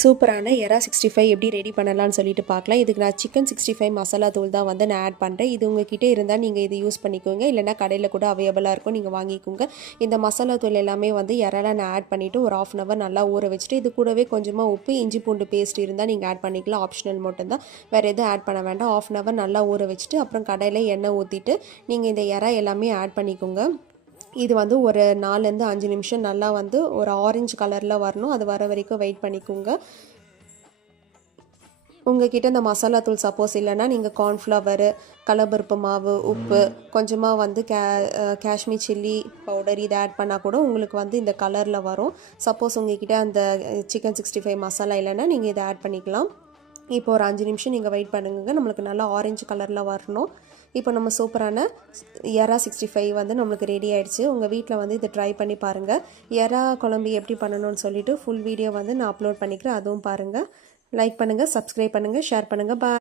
சூப்பரான எறா 65 எப்படி ரெடி பண்ணலாம்னு சொல்லிட்டு பார்க்கலாம். இதுக்கு நான் சிக்கன் 65 மசாலா தூள் தான் வந்து நான் ஆட் பண்ணுறேன். இது உங்ககிட்ட இருந்தால் நீங்கள் இது யூஸ் பண்ணிக்கோங்க, இல்லைனா கடையில் கூட அவைலபிளாக இருக்கும், நீங்கள் வாங்கிக்கோங்க. இந்த மசாலா தூள் எல்லாமே வந்து எறால நான் ஆட் பண்ணிவிட்டு ஒரு 1/2 அன் ஹவர் நல்லா ஊற வச்சுட்டு, இது கூடவே கொஞ்சமாக உப்பு, இஞ்சி பூண்டு பேஸ்ட் இருந்தால் நீங்கள் ஆட் பண்ணிக்கலாம். ஆப்ஷனல் மட்டும்தான், வேறு எதுவும் ஆட் பண்ண வேண்டாம். 1/2 அன் ஹவர் நல்லா ஊற வச்சுட்டு அப்புறம் கடையில் எண்ணெய் ஊற்றிட்டு நீங்கள் இந்த எறா எல்லாமே ஆட் பண்ணிக்கோங்க. இது வந்து ஒரு 4லேருந்து 5 நிமிஷம் நல்லா வந்து ஒரு ஆரஞ்சு கலரில் வரணும். அது வர வரைக்கும் வெயிட் பண்ணிக்கோங்க. உங்ககிட்ட இந்த மசாலா தூள் சப்போஸ் இல்லைன்னா நீங்கள் கார்ன்ஃப்ளவரு, கடலப்பருப்பு மாவு, உப்பு, கொஞ்சமாக வந்து காஷ்மீர் சில்லி பவுடர் இதை ஆட் பண்ணால் கூட உங்களுக்கு வந்து இந்த கலரில் வரும். சப்போஸ் உங்ககிட்ட அந்த சிக்கன் 65 மசாலா இல்லைன்னா நீங்கள் இதை ஆட் பண்ணிக்கலாம். இப்போ ஒரு 5 நிமிஷம் நீங்கள் வெயிட் பண்ணுங்க, நம்மளுக்கு நல்லா ஆரஞ்சு கலரில் வரணும். இப்போ நம்ம சூப்பரான எறா 65 வந்து நம்மளுக்கு ரெடி ஆகிடுச்சு. உங்கள் வீட்டில் வந்து இதை ட்ரை பண்ணி பாருங்கள். எறா குழம்பு எப்படி பண்ணணும்னு சொல்லிட்டு ஃபுல் வீடியோ வந்து நான் அப்லோட் பண்ணிக்கிறேன், அதுவும் பாருங்கள். லைக் பண்ணுங்கள், சப்ஸ்கிரைப் பண்ணுங்கள், ஷேர் பண்ணுங்கள். பாய்.